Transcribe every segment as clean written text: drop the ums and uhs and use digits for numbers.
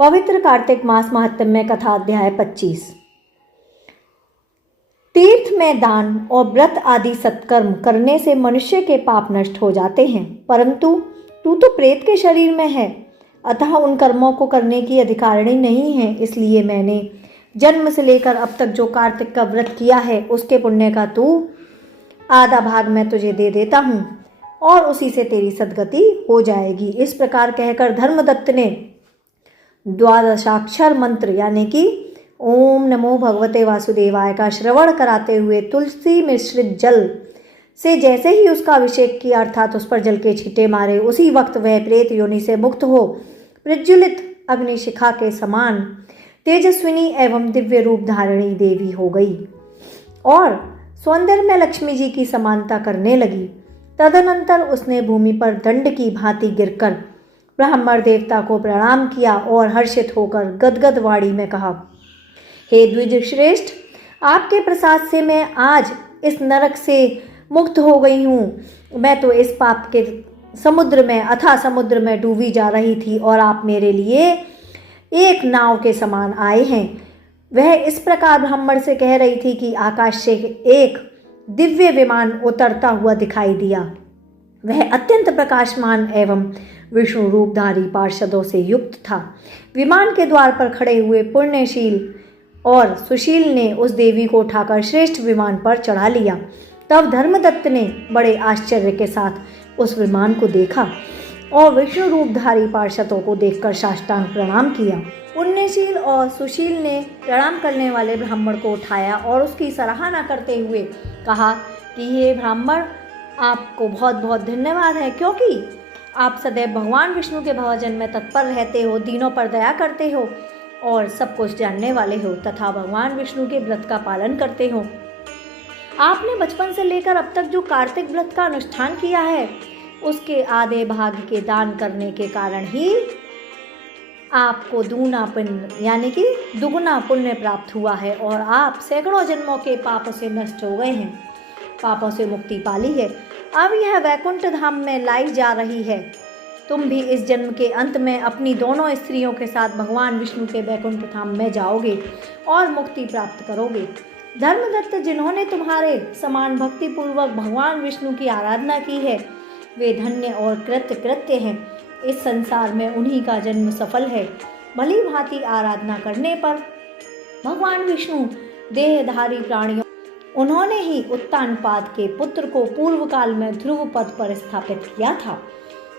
पवित्र कार्तिक मास महात्म्य कथा अध्याय 25। तीर्थ में दान और व्रत आदि सत्कर्म करने से मनुष्य के पाप नष्ट हो जाते हैं, परंतु तू तो प्रेत के शरीर में है, अतः उन कर्मों को करने की अधिकारिणी नहीं है। इसलिए मैंने जन्म से लेकर अब तक जो कार्तिक का व्रत किया है, उसके पुण्य का तू आधा भाग मैं तुझे दे देता हूँ और उसी से तेरी सद्गति हो जाएगी। इस प्रकार कहकर धर्मदत्त ने द्वादशाक्षर मंत्र यानी कि ओम नमो भगवते वासुदेवाय का श्रवण कराते हुए तुलसी मिश्रित जल से जैसे ही उसका अभिषेक किया, अर्थात उस पर जल के छींटे मारे, उसी वक्त वह प्रेत योनि से मुक्त हो प्रज्वलित अग्निशिखा के समान तेजस्विनी एवं दिव्य रूप धारिणी देवी हो गई और सौंदर्य में लक्ष्मी जी की समानता करने लगी। तदनंतर उसने भूमि पर दंड की भांति गिरकर ब्राह्मण देवता को प्रणाम किया और हर्षित होकर गदगद वाणी में कहा, हे द्विज श्रेष्ठ, आपके प्रसाद से मैं आज इस नरक से मुक्त हो गई हूँ। मैं तो इस पाप के समुद्र में अथाह समुद्र में डूबी जा रही थी और आप मेरे लिए एक नाव के समान आए हैं। वह इस प्रकार ब्राह्मण से कह रही थी कि आकाश से एक दिव्य विमान उतरता हुआ दिखाई दिया। वह अत्यंत प्रकाशमान एवं विष्णु रूपधारी पार्षदों से युक्त था। विमान के द्वार पर खड़े हुए पुण्यशील और सुशील ने उस देवी को उठाकर श्रेष्ठ विमान पर चढ़ा लिया। तब धर्मदत्त ने बड़े आश्चर्य के साथ उस विमान को देखा और विष्णु रूपधारी पार्षदों को देखकर साष्टांग प्रणाम किया। पुण्यशील और सुशील ने प्रणाम करने वाले ब्राह्मण को उठाया और उसकी सराहना करते हुए कहा कि ये ब्राह्मण, आपको बहुत बहुत धन्यवाद है, क्योंकि आप सदैव भगवान विष्णु के भजन में तत्पर रहते हो, दीनों पर दया करते हो और सब कुछ जानने वाले हो तथा भगवान विष्णु के व्रत का पालन करते हो। आपने बचपन से लेकर अब तक जो कार्तिक व्रत का अनुष्ठान किया है, उसके आधे भाग के दान करने के कारण ही आपको दूना पुण्य यानी कि दुगुना पुण्य प्राप्त हुआ है और आप सैकड़ों जन्मों के पापों से नष्ट हो गए हैं, पापों से मुक्ति पाली है। अब यह वैकुंठ धाम में लाई जा रही है। तुम भी इस जन्म के अंत में अपनी दोनों स्त्रियों के साथ भगवान विष्णु के वैकुंठ धाम में जाओगे और मुक्ति प्राप्त करोगे। धर्मदत्त, जिन्होंने तुम्हारे समान भक्तिपूर्वक भगवान विष्णु की आराधना की है, वे धन्य और कृत्य हैं। इस संसार में उन्हीं का जन्म सफल है। भली भांति आराधना करने पर भगवान विष्णु देहधारी प्राणियों, उन्होंने ही उत्तानपाद के पुत्र को पूर्व काल में ध्रुव पद पर स्थापित किया था।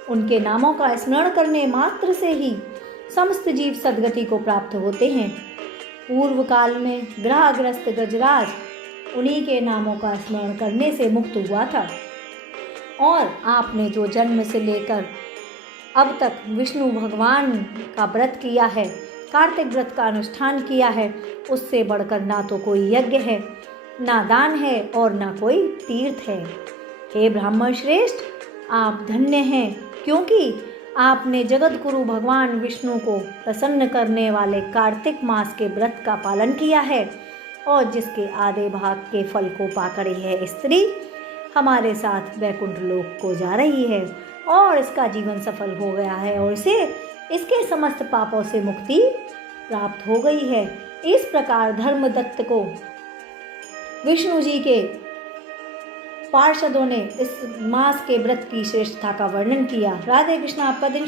उनके नामों का स्मरण करने मात्र से ही समस्त जीव सद्गति को प्राप्त होते हैं। पूर्व काल में ग्रहग्रस्त गजराज उन्हीं के नामों का स्मरण करने से मुक्त हुआ था और आपने जो जन्म से लेकर अब तक विष्णु भगवान का व्रत किया है, कार्तिक व्रत का अनुष्ठान किया है, उससे बढ़कर ना तो कोई यज्ञ है, ना दान है और ना कोई तीर्थ है। हे ब्राह्मण श्रेष्ठ, आप धन्य हैं, क्योंकि आपने जगत गुरु भगवान विष्णु को प्रसन्न करने वाले कार्तिक मास के व्रत का पालन किया है और जिसके आधे भाग के फल को पाकर यह स्त्री हमारे साथ वैकुंठ लोक को जा रही है और इसका जीवन सफल हो गया है और इसे इसके समस्त पापों से मुक्ति प्राप्त हो गई है। इस प्रकार धर्मदत्त को विष्णु जी के पार्षदों ने इस मास के व्रत की श्रेष्ठता का वर्णन किया। राधे कृष्ण। आपका दिन